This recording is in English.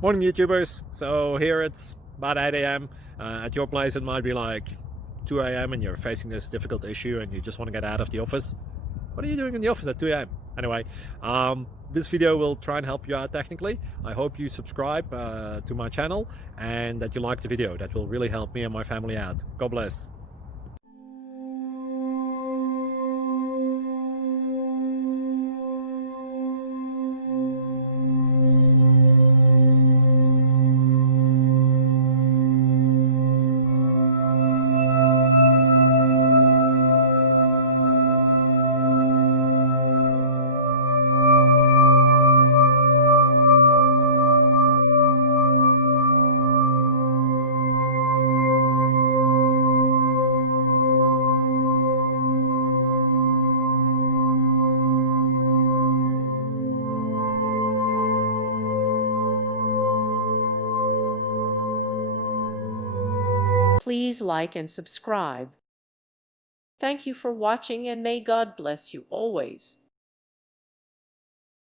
Morning YouTubers. So here it's about 8 a.m. At your place it might be like 2 a.m. and you're facing this difficult issue and you just want to get out of the office. What are you doing in the office at 2 a.m.? Anyway, this video will try and help you out technically. I hope you subscribe to my channel and that you like the video. That will really help me and my family out. God bless. Please like and subscribe. Thank you for watching, and may God bless you always.